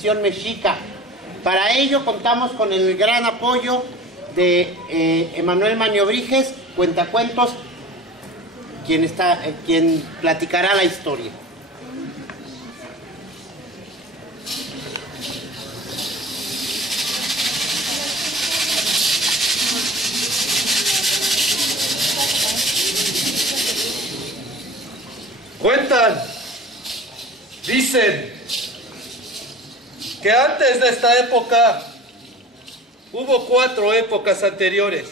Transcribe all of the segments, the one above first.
tradición mexica. Para ello contamos con el gran apoyo de Emanuel Mañobriges, cuentacuentos, quien platicará la historia. Cuentan, dicen, que antes de esta época hubo 4 épocas anteriores.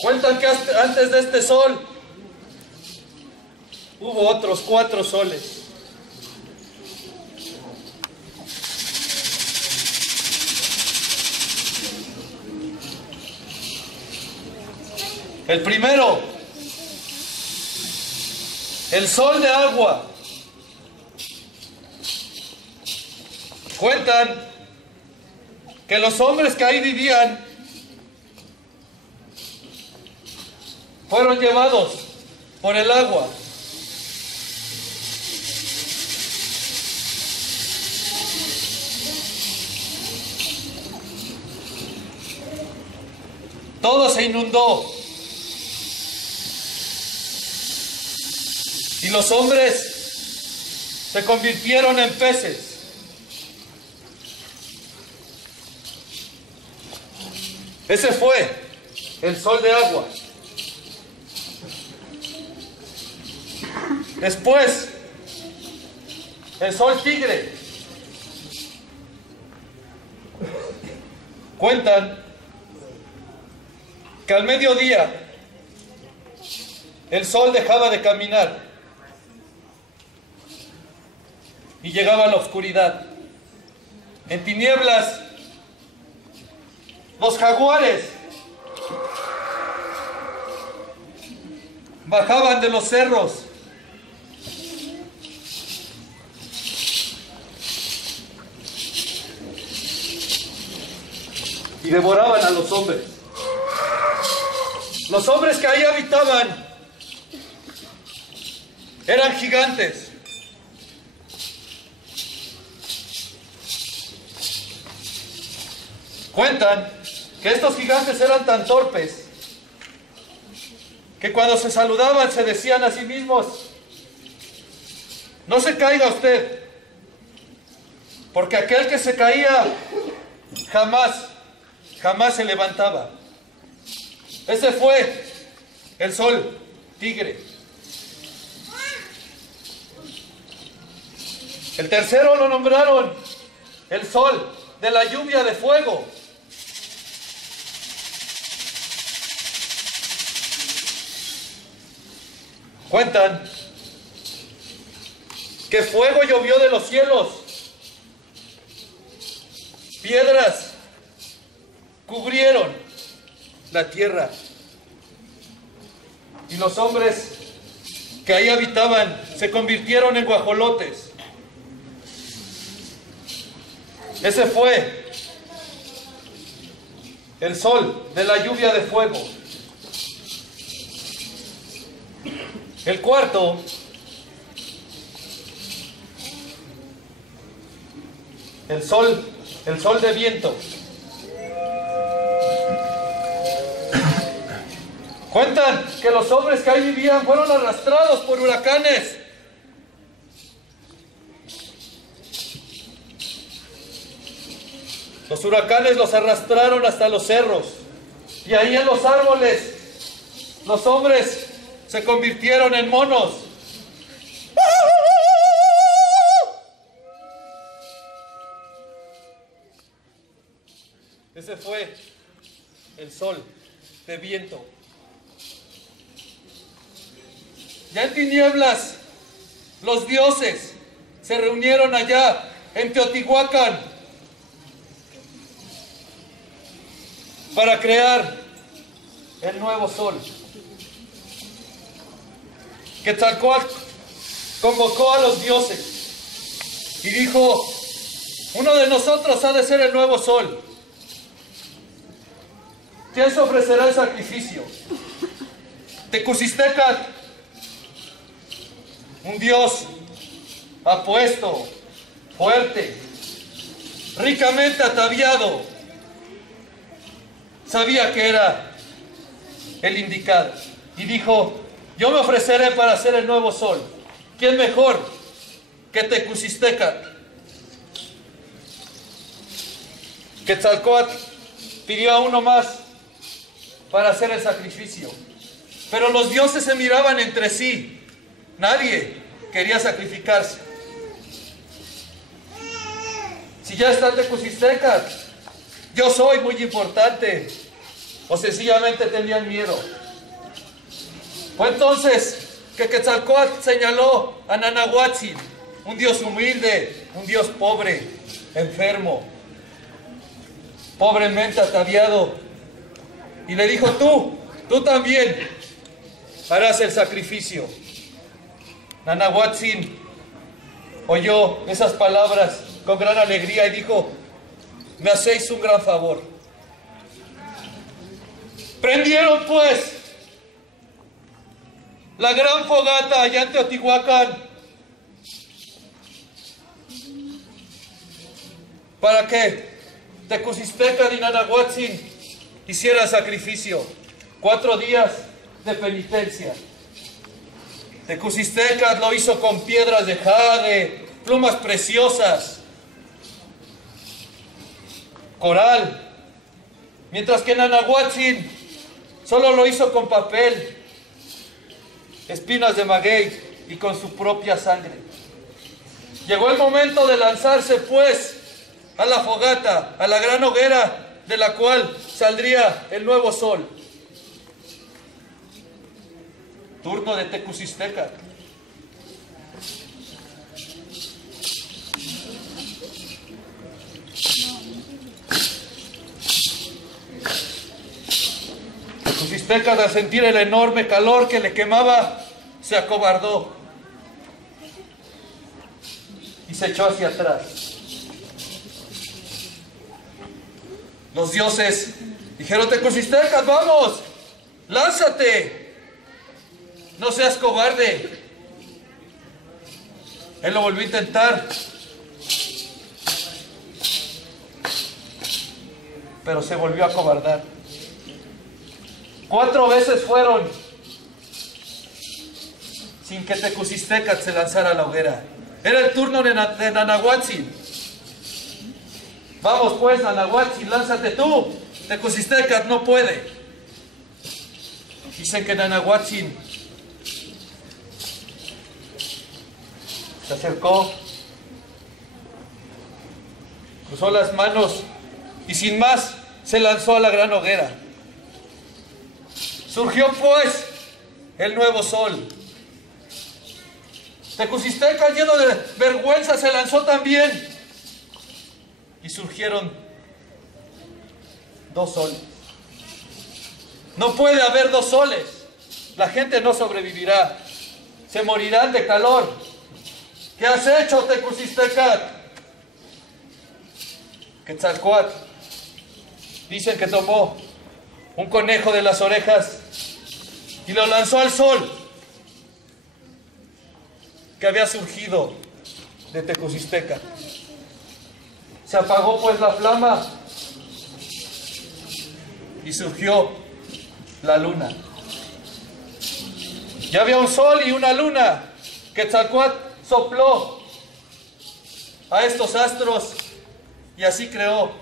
Cuentan que antes de este sol hubo otros 4 soles. El primero, el sol de agua. Cuentan que los hombres que ahí vivían fueron llevados por el agua. Todo se inundó. Y los hombres se convirtieron en peces. Ese fue el sol de agua. Después, el sol tigre. Cuentan que al mediodía el sol dejaba de caminar y llegaba la oscuridad. En tinieblas, los jaguares bajaban de los cerros y devoraban a los hombres. Los hombres que ahí habitaban eran gigantes. Cuentan que estos gigantes eran tan torpes que cuando se saludaban se decían a sí mismos: no se caiga usted, porque aquel que se caía jamás se levantaba. Ese fue el sol tigre. El tercero lo nombraron el sol de la lluvia de fuego. Cuentan que fuego llovió de los cielos, piedras cubrieron la tierra, y los hombres que ahí habitaban se convirtieron en guajolotes. Ese fue el sol de la lluvia de fuego. El cuarto, el sol de viento. Cuentan que los hombres que ahí vivían fueron arrastrados por huracanes. Los huracanes los arrastraron hasta los cerros, y ahí en los árboles los hombres se convirtieron en monos. Ese fue el sol de viento. Ya en tinieblas, los dioses se reunieron allá en Teotihuacán para crear el nuevo sol. Quetzalcóatl convocó a los dioses y dijo: uno de nosotros ha de ser el nuevo sol. ¿Quién se ofrecerá el sacrificio? Tecusistecat, un dios apuesto, fuerte, ricamente ataviado. Sabía que era el indicado y dijo: yo me ofreceré para ser el nuevo sol. ¿Quién mejor que Tecusisteca? Quetzalcóatl pidió a uno más para hacer el sacrificio, pero los dioses se miraban entre sí. Nadie quería sacrificarse. Si ya está Tecusisteca, yo soy muy importante, o sencillamente tenían miedo. Fue entonces que Quetzalcóatl señaló a Nanahuatzin, un dios humilde, un dios pobre, enfermo, pobremente ataviado, y le dijo: tú también harás el sacrificio. Nanahuatzin oyó esas palabras con gran alegría y dijo: me hacéis un gran favor. Prendieron pues la gran fogata allá en Teotihuacán para que Tecusisteca y Nanahuatzin hiciera sacrificio. 4 días de penitencia. Tecusisteca lo hizo con piedras de jade, plumas preciosas, coral, mientras que Nanahuatzin solo lo hizo con papel, espinas de maguey y con su propia sangre. Llegó el momento de lanzarse pues a la fogata, a la gran hoguera de la cual saldría el nuevo sol. Turno de Tecusisteca. Tecusisteca, al sentir el enorme calor que le quemaba, se acobardó y se echó hacia atrás. Los dioses dijeron: Tecusisteca, vamos, lánzate, no seas cobarde. Él lo volvió a intentar, pero se volvió a acobardar. 4 veces fueron sin que Tecusisteca se lanzara a la hoguera. Era el turno de Nanahuatzin. Vamos pues, Nanahuatzin, lánzate tú. Tecusisteca no puede. Dicen que Nanahuatzin se acercó, cruzó las manos y sin más se lanzó a la gran hoguera. Surgió pues el nuevo sol. Tecusisteca, lleno de vergüenza, se lanzó también y surgieron 2 soles. No puede haber 2 soles. La gente no sobrevivirá. Se morirán de calor. ¿Qué has hecho, Tecusisteca? Quetzalcóatl dicen que tomó un conejo de las orejas y lo lanzó al sol que había surgido de Tecusisteca. Se apagó pues la flama y surgió la luna. Ya había un sol y una luna. Quetzalcóatl sopló a estos astros y así creó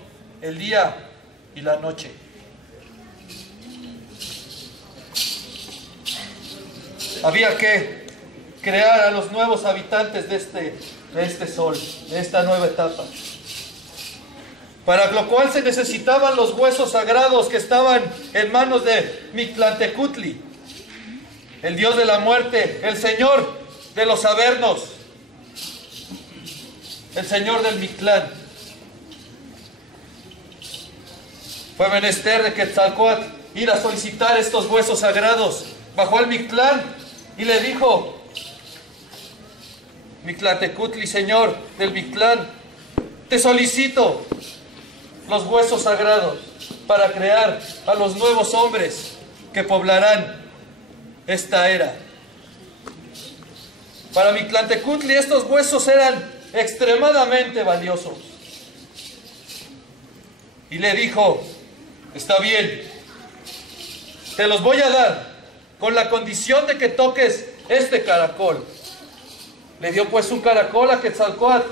el día y la noche. Había que crear a los nuevos habitantes de este sol, de esta nueva etapa. Para lo cual se necesitaban los huesos sagrados que estaban en manos de Mictlantecutli, el dios de la muerte, el señor de los avernos, el señor del Mictlán. Fue menester de Quetzalcóatl ir a solicitar estos huesos sagrados. Bajó al Mictlán y le dijo: Mictlantecutli, señor del Mictlán, te solicito los huesos sagrados para crear a los nuevos hombres que poblarán esta era. Para Mictlantecutli estos huesos eran extremadamente valiosos. Y le dijo, está bien, te los voy a dar con la condición de que toques este caracol. Le dio pues un caracol a Quetzalcóatl.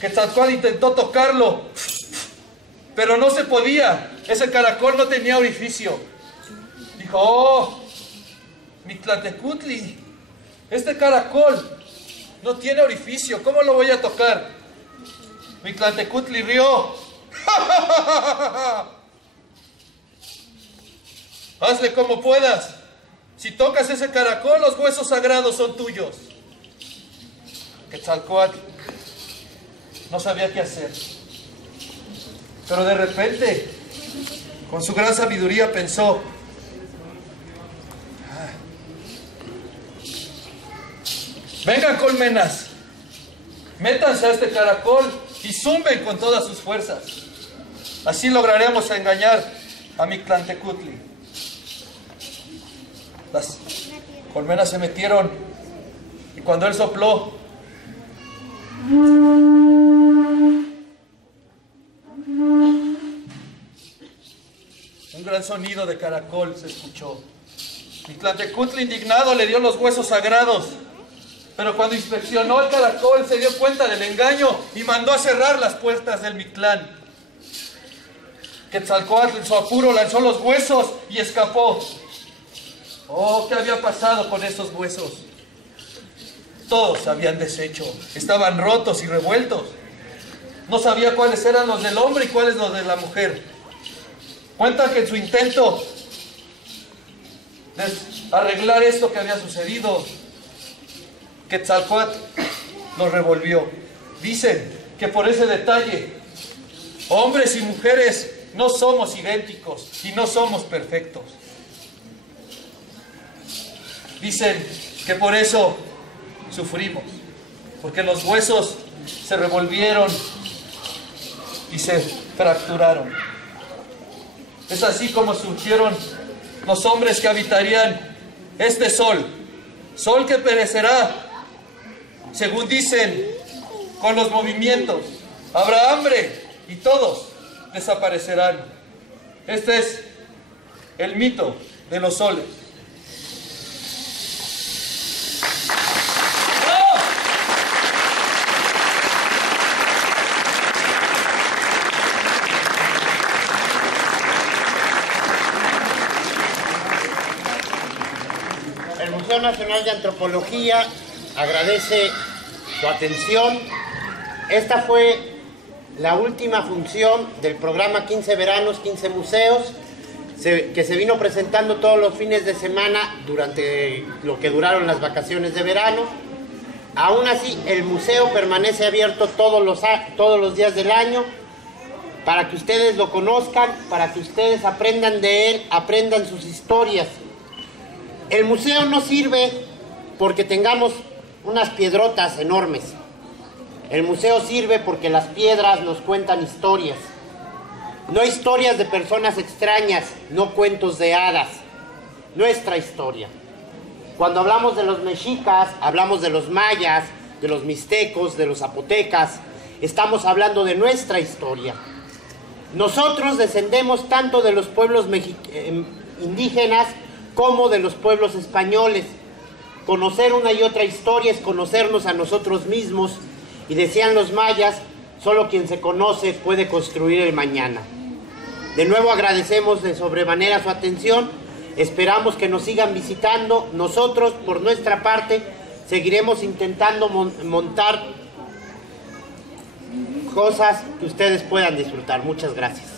Quetzalcóatl intentó tocarlo, pero no se podía. Ese caracol no tenía orificio. Dijo, oh, Mictlantecutli, este caracol no tiene orificio, ¿cómo lo voy a tocar? Mictlantecutli rió. Hazle como puedas. Si tocas ese caracol, los huesos sagrados son tuyos. Quetzalcóatl no sabía qué hacer. Pero de repente, con su gran sabiduría, pensó, vengan colmenas, métanse a este caracol y zumben con todas sus fuerzas. Así lograremos engañar a Mictlantecutli. Las colmenas se metieron y cuando él sopló, un gran sonido de caracol se escuchó. Mictlantecutli, indignado, le dio los huesos sagrados. Pero cuando inspeccionó el caracol se dio cuenta del engaño y mandó a cerrar las puertas del Mictlán. Quetzalcóatl en su apuro lanzó los huesos y escapó. Oh, ¿qué había pasado con esos huesos? Todos se habían deshecho, estaban rotos y revueltos. No sabía cuáles eran los del hombre y cuáles los de la mujer. Cuentan que en su intento de arreglar esto que había sucedido, Quetzalcóatl los revolvió. Dicen que por ese detalle, hombres y mujeres no somos idénticos y no somos perfectos. Dicen que por eso sufrimos, porque los huesos se revolvieron y se fracturaron. Es así como surgieron los hombres que habitarían este sol, sol que perecerá, según dicen, con los movimientos. Habrá hambre y todos desaparecerán. Este es el mito de los soles. El Museo Nacional de Antropología agradece su atención. Esta fue la última función del programa 15 Veranos, 15 Museos, que se vino presentando todos los fines de semana durante lo que duraron las vacaciones de verano. Aún así, el museo permanece abierto todos los días del año para que ustedes lo conozcan, para que ustedes aprendan de él, aprendan sus historias. El museo no sirve porque tengamos unas piedrotas enormes. El museo sirve porque las piedras nos cuentan historias. No historias de personas extrañas, no cuentos de hadas. Nuestra historia. Cuando hablamos de los mexicas, hablamos de los mayas, de los mixtecos, de los zapotecas. Estamos hablando de nuestra historia. Nosotros descendemos tanto de los pueblos indígenas como de los pueblos españoles. Conocer una y otra historia es conocernos a nosotros mismos, y decían los mayas, solo quien se conoce puede construir el mañana. De nuevo agradecemos de sobremanera su atención, esperamos que nos sigan visitando. Nosotros, por nuestra parte, seguiremos intentando montar cosas que ustedes puedan disfrutar. Muchas gracias.